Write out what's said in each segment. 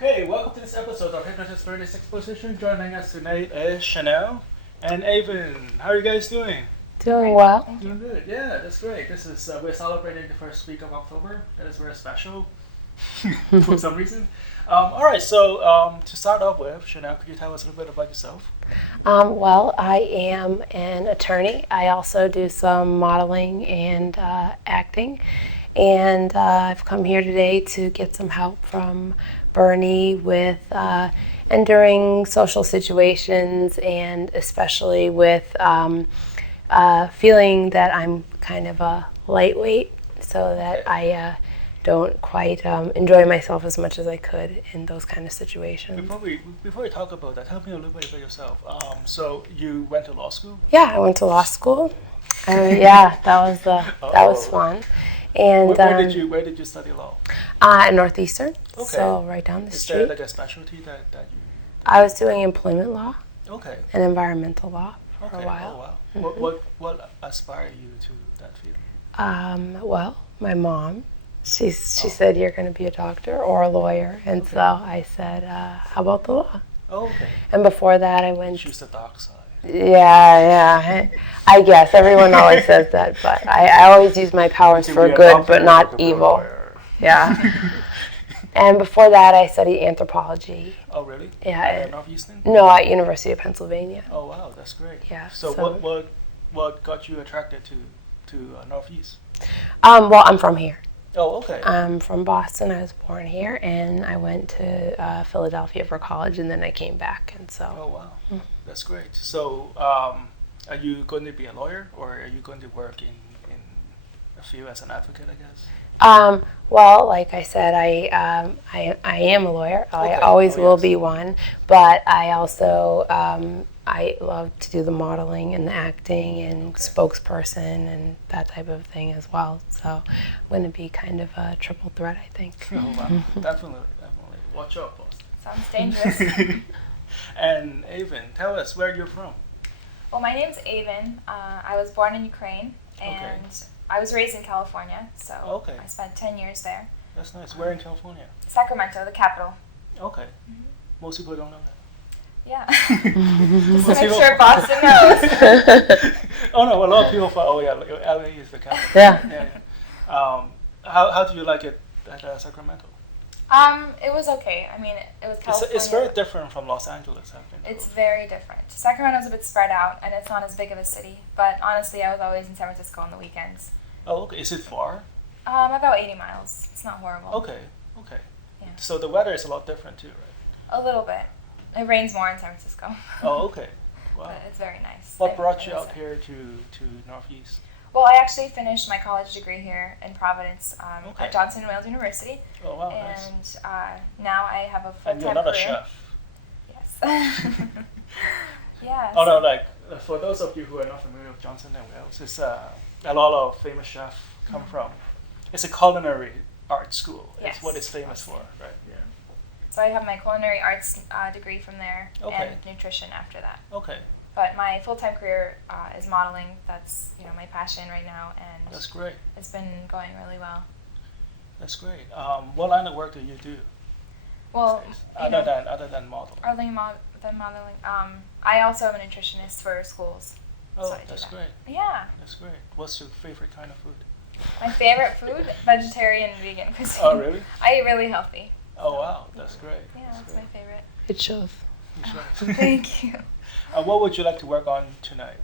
Okay, welcome to this episode of Hypnotist for this Exposition. Joining us tonight is Shanel and Aven. How are you guys doing? Doing well. Doing good. Yeah, that's great. This is we're celebrating the first week of October. That is very special for some reason. All right, so to start off with, Shanel, could you tell us a little bit about yourself? Well, I am an attorney. I also do some modeling and acting. And I've come here today to get some help from Bernie with enduring social situations, and especially with feeling that I'm kind of a lightweight, so that I don't quite enjoy myself as much as I could in those kind of situations. Before we talk about that, tell me a little bit about yourself. So you went to law school? Yeah, I went to law school. Yeah, that was fun. And where did you study law? At Northeastern, okay. So right down the street. Is there like a specialty that you? I was doing employment law. Okay. And environmental law for a while. Oh wow. Mm-hmm. What inspired you to that field? Well, my mom, she said you're going to be a doctor or a lawyer, and so I said, how about the law? Oh, okay. And before that, I went. Choose the dark side. Yeah. I guess everyone always says that, but I always use my powers for good, but not evil. Yeah. And before that, I studied anthropology. Oh, really? Yeah. At Northeastern? No, at University of Pennsylvania. Oh, wow, that's great. Yeah. So what got you attracted to Northeast? Well, I'm from here. Oh, okay. I'm from Boston. I was born here, and I went to Philadelphia for college, and then I came back, and so. Oh, wow. That's great. So, are you going to be a lawyer, or are you going to work in a field as an advocate, I guess? Well, like I said, I am a lawyer. Okay. I always will be one, but I also I love to do the modeling and the acting and spokesperson and that type of thing as well. So I'm going to be kind of a triple threat, I think. Oh, wow. Definitely. Watch out, boss. Sounds dangerous. And Aven, tell us where you're from. Well, my name's Aven. I was born in Ukraine, and I was raised in California, so I spent 10 years there. That's nice. Where in California? Sacramento, the capital. Okay. Mm-hmm. Most people don't know that. Yeah. Just to make sure Boston knows. Oh, no, a lot of people thought, LA is the capital. Yeah. How do you like it at Sacramento? It was okay. I mean, it was California. It's very different from Los Angeles, I think. It's very different. Sacramento's a bit spread out, and it's not as big of a city. But honestly, I was always in San Francisco on the weekends. Oh, okay. Is it far? About 80 miles. It's not horrible. Okay. Yeah. So the weather is a lot different too, right? A little bit. It rains more in San Francisco. Oh, okay. Wow. But it's very nice. What brought you out here to Northeast? Well, I actually finished my college degree here in Providence at Johnson & Wales University. Oh, wow, and nice. Now I have a full-time career. And you're not a chef? Yes. Yeah. Oh, no, like, for those of you who are not familiar with Johnson & Wales, it's a lot of famous chefs come from. It's a culinary art school. Yes. It's what it's famous for, right? Yeah. So I have my culinary arts degree from there Okay. and nutrition after that. Okay. But my full-time career is modeling. That's my passion right now, and That's great. It's been going really well. That's great. What line of work do you do? Well, other than modeling. Other than modeling, I also am a nutritionist for schools. Oh, so that's great. Yeah. That's great. What's your favorite kind of food? My favorite food, vegetarian and vegan cuisine. Oh, really? I eat really healthy. Oh, wow. That's great. Yeah, that's my favorite. It shows. Thank you. What would you like to work on tonight?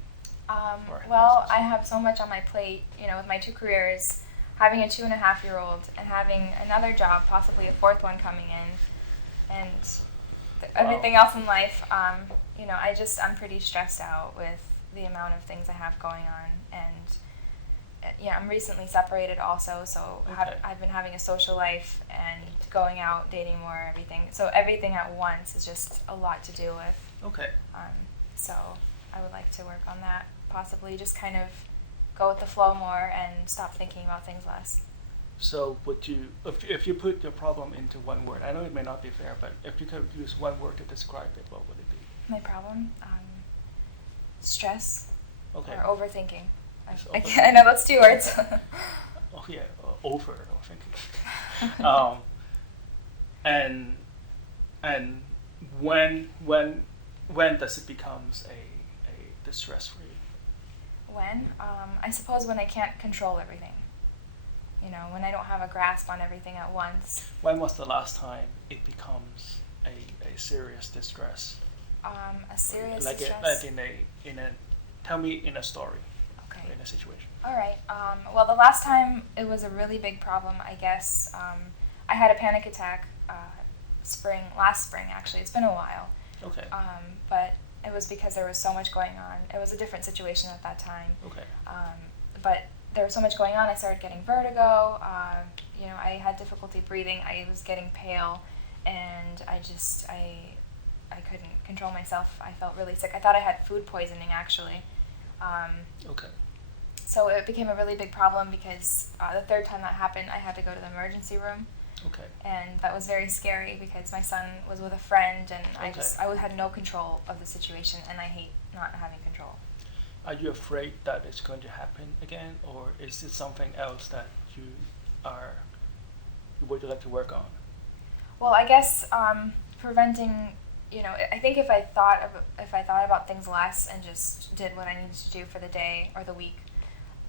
Well, I have so much on my plate, with my two careers, having a 2.5-year-old and having another job, possibly a fourth one coming in, and everything else in life. I'm pretty stressed out with the amount of things I have going on, and I'm recently separated also, so I've been having a social life and going out, dating more, everything. So everything at once is just a lot to deal with. Okay. So I would like to work on that, possibly just kind of go with the flow more and stop thinking about things less. So would you, if you put your problem into one word, I know it may not be fair, but if you could use one word to describe it, what would it be? My problem? Stress. Okay. Or overthinking. I know that's 2 words. Oh yeah, overthinking. And And when does it becomes a distress for you? When? I suppose when I can't control everything. You know, when I don't have a grasp on everything at once. When was the last time it becomes a serious distress? A serious distress? Like in a tell me in a story. Okay. In a situation. All right. Well, the last time it was a really big problem, I guess. I had a panic attack last spring actually. It's been a while. Okay. But it was because there was so much going on. It was a different situation at that time. Okay. But there was so much going on. I started getting vertigo. You know, I had difficulty breathing. I was getting pale, and I couldn't control myself. I felt really sick. I thought I had food poisoning actually. Okay. So it became a really big problem because the third time that happened, I had to go to the emergency room. Okay. And that was very scary because my son was with a friend, and Okay. I had no control of the situation, and I hate not having control. Are you afraid that it's going to happen again, or is it something else that you would like to work on? Well, I guess preventing. You know, I think if I thought about things less and just did what I needed to do for the day or the week,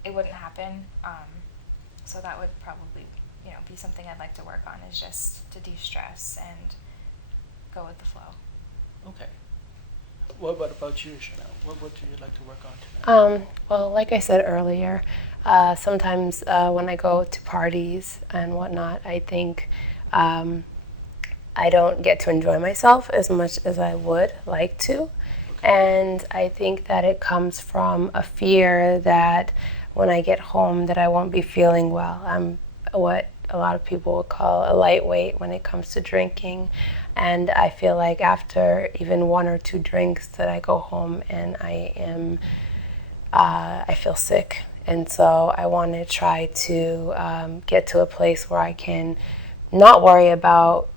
it wouldn't happen. So that would probably, you know, be something I'd like to work on, is just to de-stress and go with the flow. Okay. What about you, Shanel? What would you like to work on tonight? Well, like I said earlier, sometimes when I go to parties and whatnot, I think I don't get to enjoy myself as much as I would like to. And I think that it comes from a fear that when I get home that I won't be feeling well. I'm what a lot of people would call a lightweight when it comes to drinking. And I feel like after even one or two drinks that I go home and I feel sick. And so I want to try to get to a place where I can not worry about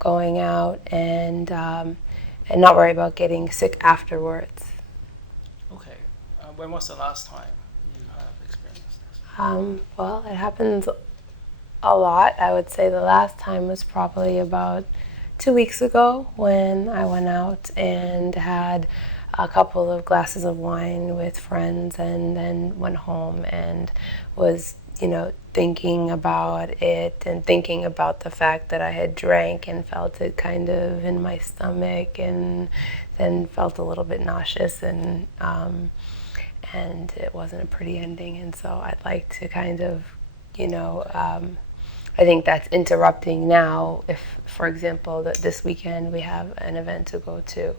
going out and not worry about getting sick afterwards. Okay. When was the last time you have experienced this? Well, it happens a lot. I would say the last time was probably about 2 weeks ago when I went out and had a couple of glasses of wine with friends and then went home and was, you know, thinking about it and thinking about the fact that I had drank and felt it kind of in my stomach and then felt a little bit nauseous and it wasn't a pretty ending. And so I'd like to kind of, you know, I think that's interrupting now. If, for example, this weekend we have an event to go to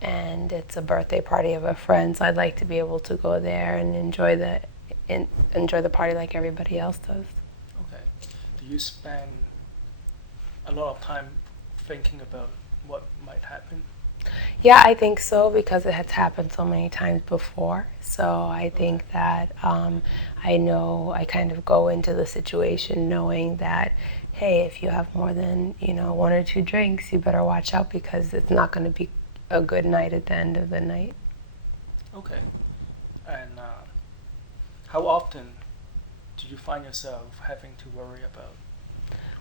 and it's a birthday party of a friend, so I'd like to be able to go there and enjoy the party like everybody else does. Okay. Do you spend a lot of time thinking about what might happen? Yeah, I think so, because it has happened so many times before. So I think that I know I kind of go into the situation knowing that, hey, if you have more than, you know, one or two drinks, you better watch out because it's not going to be a good night at the end of the night. Okay. And how often do you find yourself having to worry about?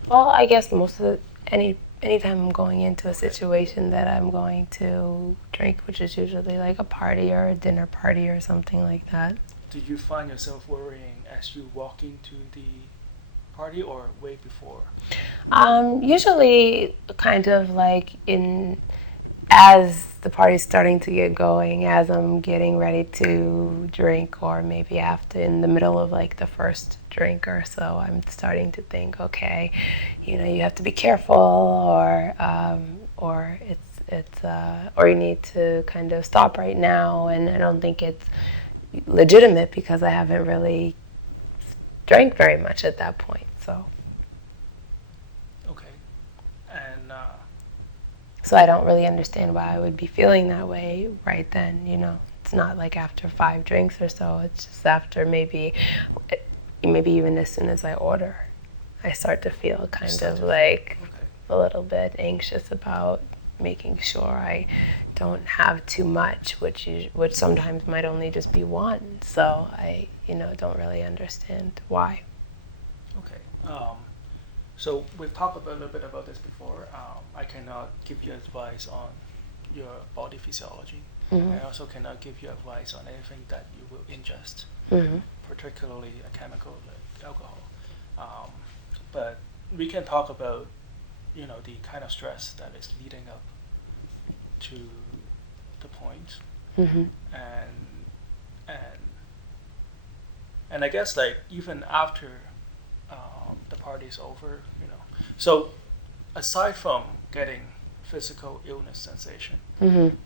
Well, I guess most of anytime I'm going into a situation that I'm going to drink, which is usually like a party or a dinner party or something like that. Do you find yourself worrying as you walk into the party or way before? Usually kind of like as the party's starting to get going, as I'm getting ready to drink, or maybe after in the middle of like the first drink or so, I'm starting to think, okay, you know, you have to be careful, or or you need to kind of stop right now. And I don't think it's legitimate because I haven't really drank very much at that point. So. Okay, and. So I don't really understand why I would be feeling that way right then, you know. It's not like after 5 drinks or so. It's just after maybe even as soon as I order, I start to feel kind of like a little bit anxious about making sure I don't have too much, which sometimes might only just be one. So I, you know, don't really understand why. Okay. So we've talked about, a little bit about this before. I cannot give you advice on your body physiology. I also cannot give you advice on anything that you will ingest, particularly a chemical like alcohol. But we can talk about, the kind of stress that is leading up to the point, and and and I guess like even after the party's over, So aside from getting physical illness sensation,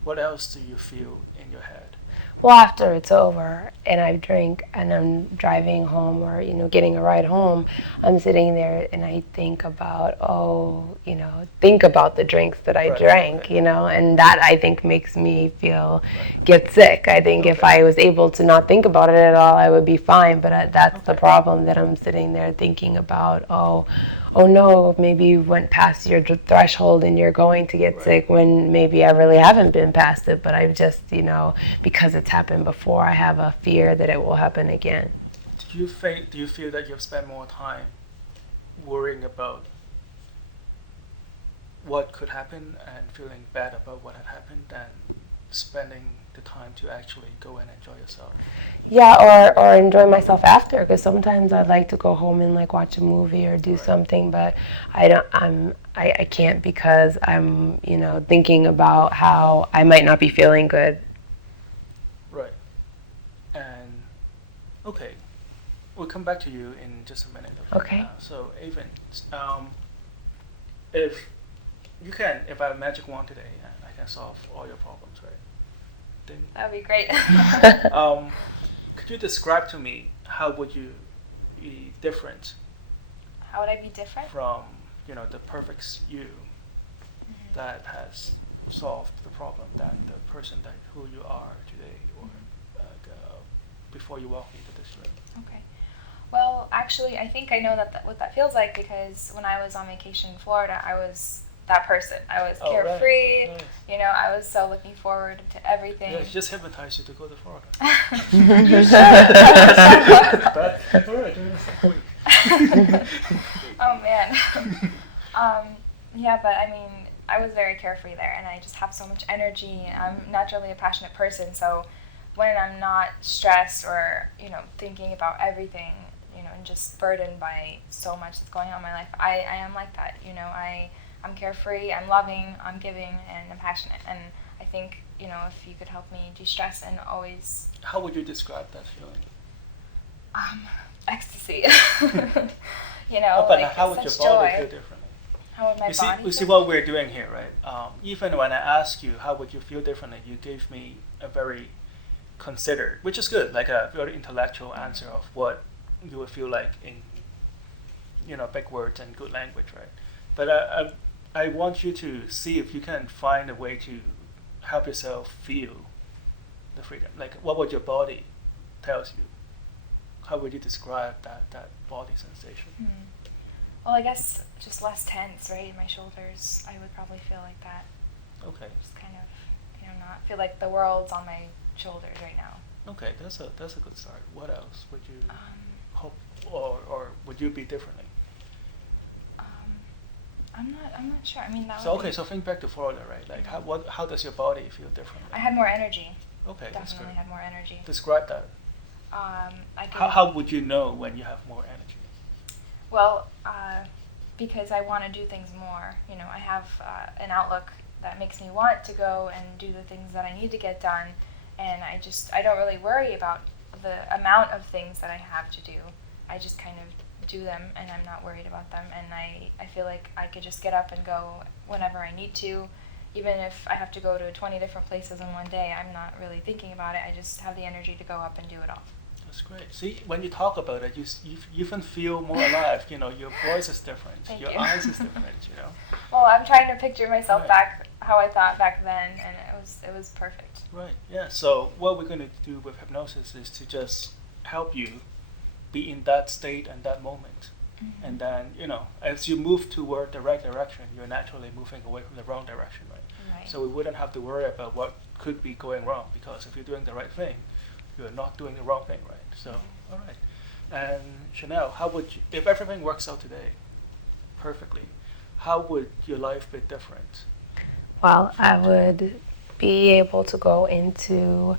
what else do you feel in your head? Well, after it's over and I drink and I'm driving home or, getting a ride home, I'm sitting there and I think about, think about the drinks that I drank, and that I think makes me get sick. I think if I was able to not think about it at all, I would be fine. But that's the problem, that I'm sitting there thinking about, oh no, maybe you went past your threshold and you're going to get sick, when maybe I really haven't been past it, but I've just, because it's happened before, I have a fear that it will happen again. Do you feel that you've spent more time worrying about what could happen and feeling bad about what had happened than spending the time to actually go and enjoy yourself? Yeah, or enjoy myself after, because sometimes I'd like to go home and like watch a movie or do something, but I can't, because I'm thinking about how I might not be feeling good. Right. And okay, we'll come back to you in just a minute. Okay. So Aven, if you can, if I have a magic wand today, I can solve all your problems, right? Then That would be great. could you describe to me how would you be different? How would I be different? From the perfect you that has solved the problem than the person who you are today, or before you walk into this room. Okay. Well, actually, I think I know what that feels like, because when I was on vacation in Florida, I was that person. I was carefree. Right. Nice. I was so looking forward to everything. Yeah, just hypnotize you to go to Florida. You should. But all right, doing this next week. Oh man. Yeah, but I mean, I was very carefree there, and I just have so much energy. I'm naturally a passionate person, so when I'm not stressed or thinking about everything, and just burdened by so much that's going on in my life, I am like that. I'm carefree, I'm loving, I'm giving, and I'm passionate. And I think if you could help me de-stress and always. How would you describe that feeling? Ecstasy. But how would your body feel differently? How would my body you see what we're doing here, right? Even when I asked you how would you feel differently, you gave me a very considered, which is good, like a very intellectual answer of what you would feel like in, big words and good language, right? But I want you to see if you can find a way to help yourself feel the freedom. Like, what would your body tells you? How would you describe that body sensation? Well, I guess just less tense, right? In my shoulders, I would probably feel like that. Okay. Just kind of, not feel like the world's on my shoulders right now. Okay, that's a good start. What else would you hope, or would you be differently? I'm not sure. I mean, that. So think back to Florida, right? Like, how does your body feel differently? I had more energy. Okay, that's good. Definitely had more energy. Describe that. How would you know when you have more energy? Well, because I want to do things more. I have an outlook that makes me want to go and do the things that I need to get done, and I don't really worry about the amount of things that I have to do. I just kind of do them, and I'm not worried about them, and I feel like I could just get up and go whenever I need to. Even if I have to go to 20 different places in one day, I'm not really thinking about it. I just have the energy to go up and do it all. That's great. See, when you talk about it, you even feel more alive. Your voice is different. Your eyes is different. Well, I'm trying to picture myself back how I thought back then, and it was perfect. Right. Yeah. So what we're going to do with hypnosis is to just help you be in that state and that moment, and then as you move toward the right direction, you're naturally moving away from the wrong direction, right? So we wouldn't have to worry about what could be going wrong, because if you're doing the right thing, you're not doing the wrong thing, right? So, all right. And Shanel, how would you, if everything works out today, perfectly, how would your life be different? Well, I would be able to go into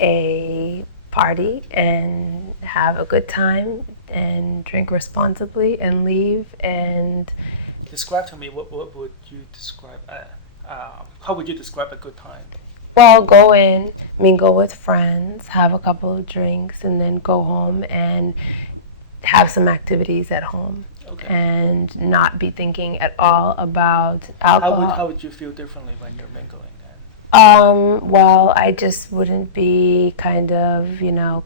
a party and have a good time and drink responsibly and leave and Describe to me what would you describe? How would you describe a good time? well, go in, mingle with friends, have a couple of drinks, and then go home and have some activities at home. Okay. And not be thinking at all about alcohol. How would you feel differently when you're mingling then? Well, I just wouldn't be kind of,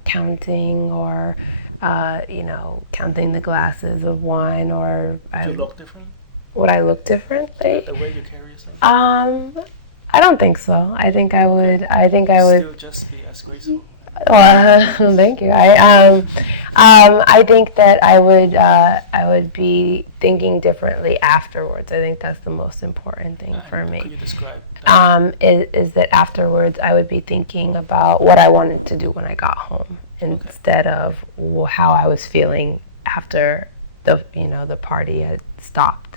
counting or, counting the glasses of wine or. Do you look different? Would I look differently? The way you carry yourself? I don't think so. I think I would. Still just be as graceful. Thank you. I think that I would be thinking differently afterwards. I think that's the most important thing for me. Could you describe that? Is that afterwards I would be thinking about what I wanted to do when I got home instead of how I was feeling after the party had stopped.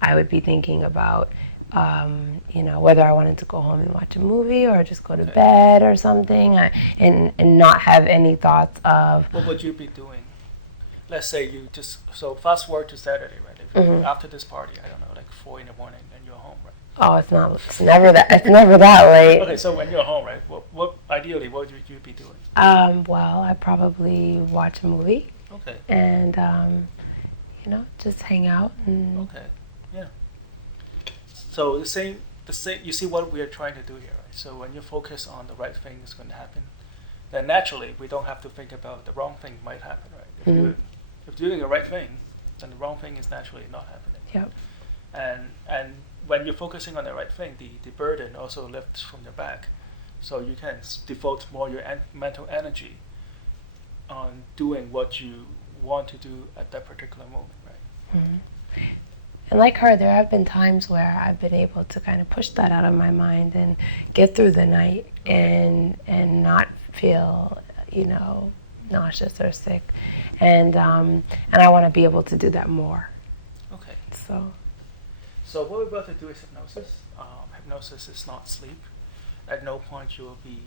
I would be thinking about whether I wanted to go home and watch a movie or just go to bed or something, and not have any thoughts of. What would you be doing? Let's say you fast forward to Saturday, right? If after this party, I don't know, like 4 a.m, and you're home, right? Oh, it's never that late. Okay, so when you're home, right? What ideally, what would you be doing? Well, I'd probably watch a movie. Okay. And just hang out and. Okay. Yeah. So the same. You see what we are trying to do here, right? So when you focus on the right thing is going to happen, then naturally we don't have to think about the wrong thing might happen, right? If you're doing the right thing, then the wrong thing is naturally not happening. Yep. And when you're focusing on the right thing, the burden also lifts from your back, so you can devote more your mental energy on doing what you want to do at that particular moment, right? Mm-hmm. And like her, there have been times where I've been able to kind of push that out of my mind and get through the night and not feel, nauseous or sick. And I want to be able to do that more. Okay. So what we're about to do is hypnosis. Hypnosis is not sleep. At no point you will be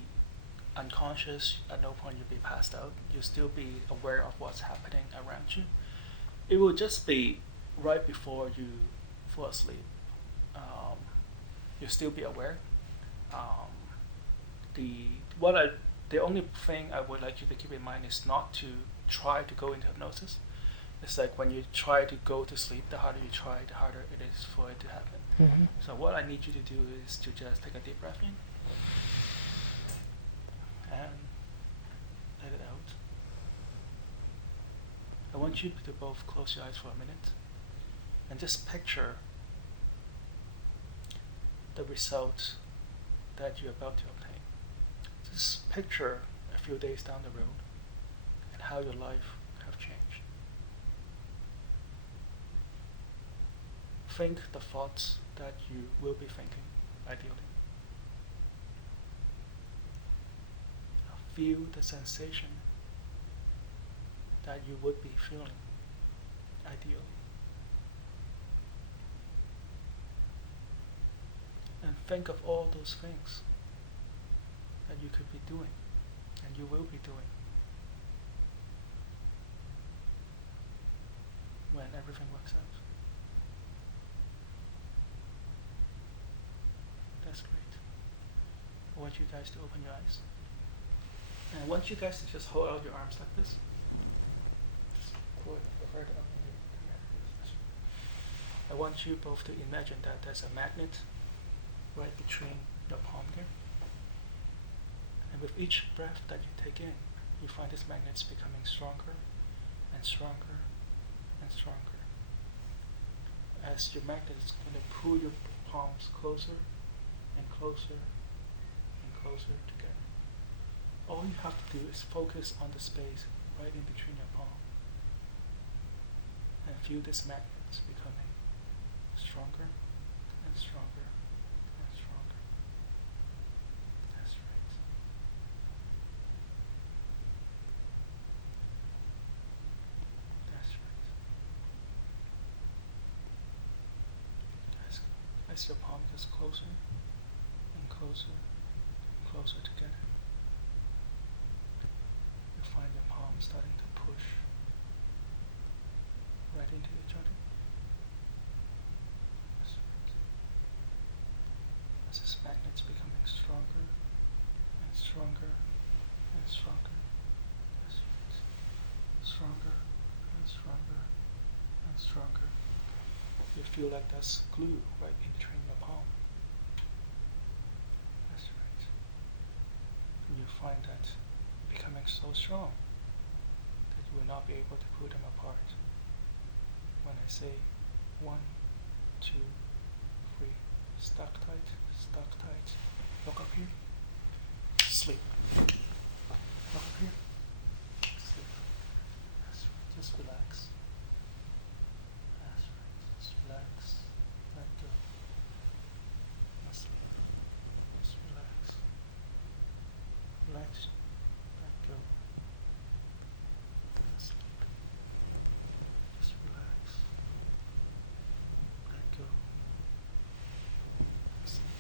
unconscious. At no point you'll be passed out. You'll still be aware of what's happening around you. It will just be right before you fall asleep. You'll still be aware. The only thing I would like you to keep in mind is not to try to go into hypnosis. It's like when you try to go to sleep, the harder you try, the harder it is for it to happen. Mm-hmm. So what I need you to do is to just take a deep breath in and let it out. I want you to both close your eyes for a minute and just picture the result that you're about to obtain. Just picture a few days down the road and how your life have changed. Think the thoughts that you will be thinking, ideally. Feel the sensation that you would be feeling, ideally. And think of all those things that you could be doing and you will be doing when everything works out. That's great. I want you guys to open your eyes. And I want you guys to just hold out your arms like this. Just pull it over the I want you both to imagine that there's a magnet right between your palm here. And with each breath that you take in, you find this magnet's becoming stronger and stronger and stronger. As your magnet is going to pull your palms closer and closer and closer together. All you have to do is focus on the space right in between your palm and feel this magnet becoming stronger and stronger and stronger. That's right. That's right. as your palm gets closer and closer and closer together, you find your palm starting to push right into each other. As this magnet's becoming stronger and stronger and stronger. Stronger and stronger and stronger. You feel like that's glue right entering your palm. That's right. And you find that becoming so strong that you will not be able to put them apart. When I say 1, 2, 3, stuck tight, look up here, sleep. Look up here, sleep. That's right, just relax. That's right, just relax, let go. Sleep. Just relax. Relax, let go. Sleep. Just relax. Let go. Sleep.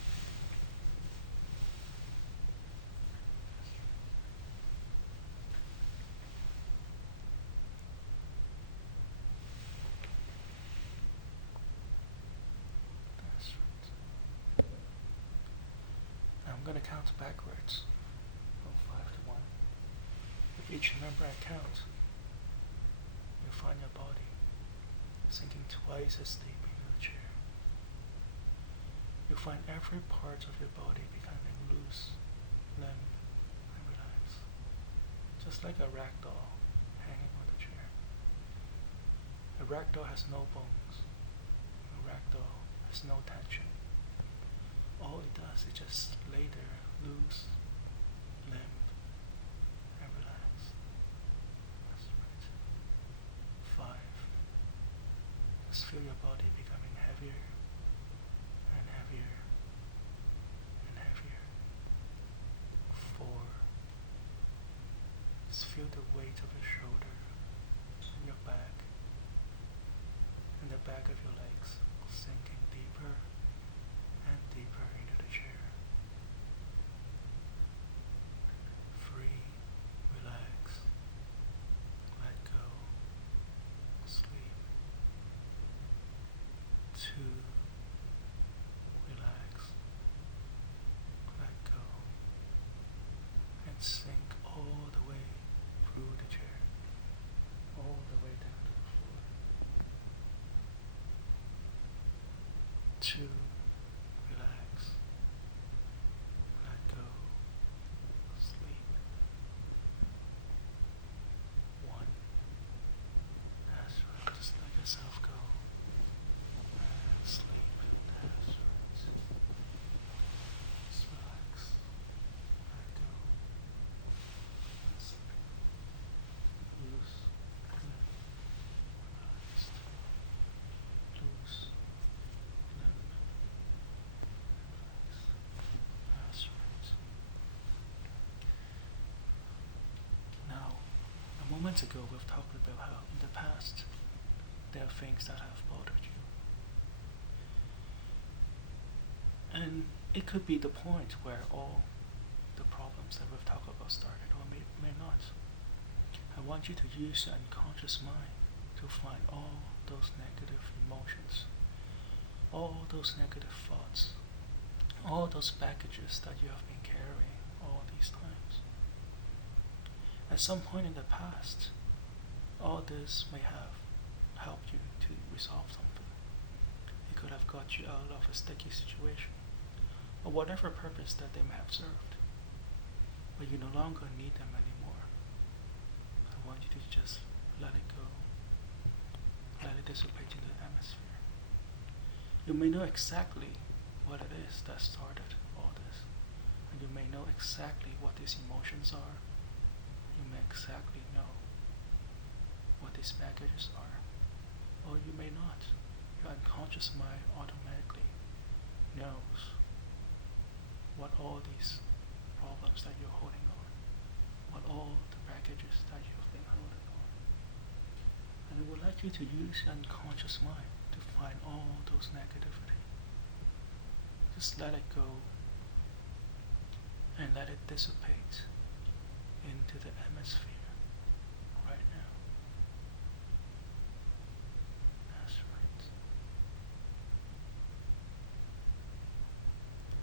That's right. Now I'm going to count backwards from 5 to 1. With each number I count, you find your body sinking twice as deep into the chair. You find every part of your body becoming loose, limp, and relaxed, just like a rag doll hanging on the chair. A rag doll has no bones. A rag doll has no tension. All it does is just lay there, loose, limp, and relaxed. That's right. 5. Just feel your body becoming heavier and heavier and heavier. 4. Just feel the weight of your shoulder and your back and the back of your legs sinking deeper and deeper into the chair. 3. Relax. Let go. Sleep. 2. Relax. Let go. And sink all the way through the chair. All the way down to the floor. 2. Relax. Let go. Sleep. 1. That's right. Just let yourself go. And sleep. That's right. Just relax. Let go. And sleep. Loose. Limp. Relaxed. Loose. Limp. Relaxed. That's right. Now, a moment ago we've talked about how in the past there are things that have bothered you. And it could be the point where all the problems that we've talked about started, or may not. I want you to use your unconscious mind to find all those negative emotions, all those negative thoughts, all those packages that you have been carrying all these times. At some point in the past, all this may have helped you to resolve something. It could have got you out of a sticky situation, or whatever purpose that they may have served. But you no longer need them anymore. I want you to just let it go. Let it dissipate into the atmosphere. You may know exactly what it is that started all this. And you may know exactly what these emotions are. You may exactly know what these packages are. Or you may not. Your unconscious mind automatically knows what all these problems that you're holding on, what all the packages that you've been holding on. And it would like you to use your unconscious mind to find all those negativity. Just let it go and let it dissipate into the atmosphere right now. That's right.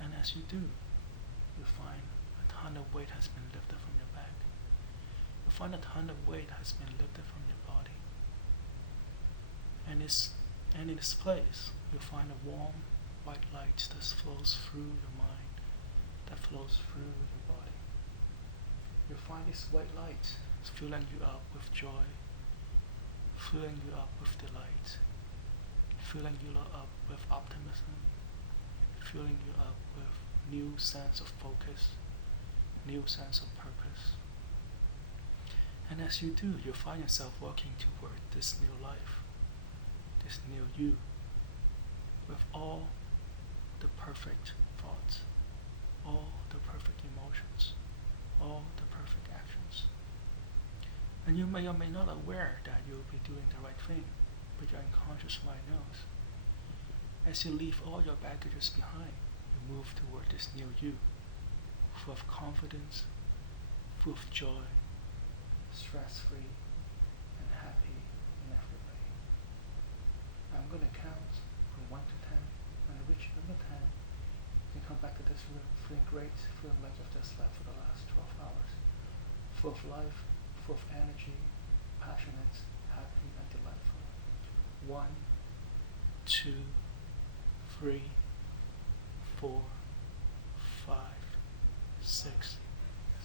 And as you do, you find a ton of weight has been lifted from your back. You find a ton of weight has been lifted from your body. And in this place, you find a warm white light that flows through your mind, that flows through your body. You find this white light filling you up with joy, filling you up with delight, filling you up with optimism, filling you up with new sense of focus, new sense of purpose. And as you do, you find yourself working toward this new life, this new you, with all the perfect thoughts, all the perfect emotions, all the perfect actions. And you may or may not aware that you'll be doing the right thing, but your unconscious mind knows. As you leave all your baggages behind, you move toward this new you, full of confidence, full of joy, stress-free, and happy in every way. I'm going to count from 1 to 10. When I reach number 10, you can come back to this room feeling great, feeling like you've just slept for the last 12 hours. Full of life, full of energy, passionate, happy, and delightful. 1, 2, 3, 4, 5, 6,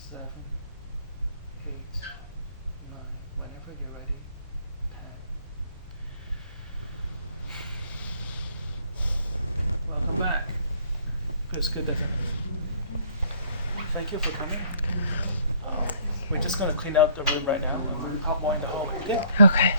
7, 8, 9. Whenever you're ready, 10. Welcome back. Feels good, doesn't it? Thank you for coming. We're just going to clean out the room right now, and we'll talk more in the hallway, okay? Okay.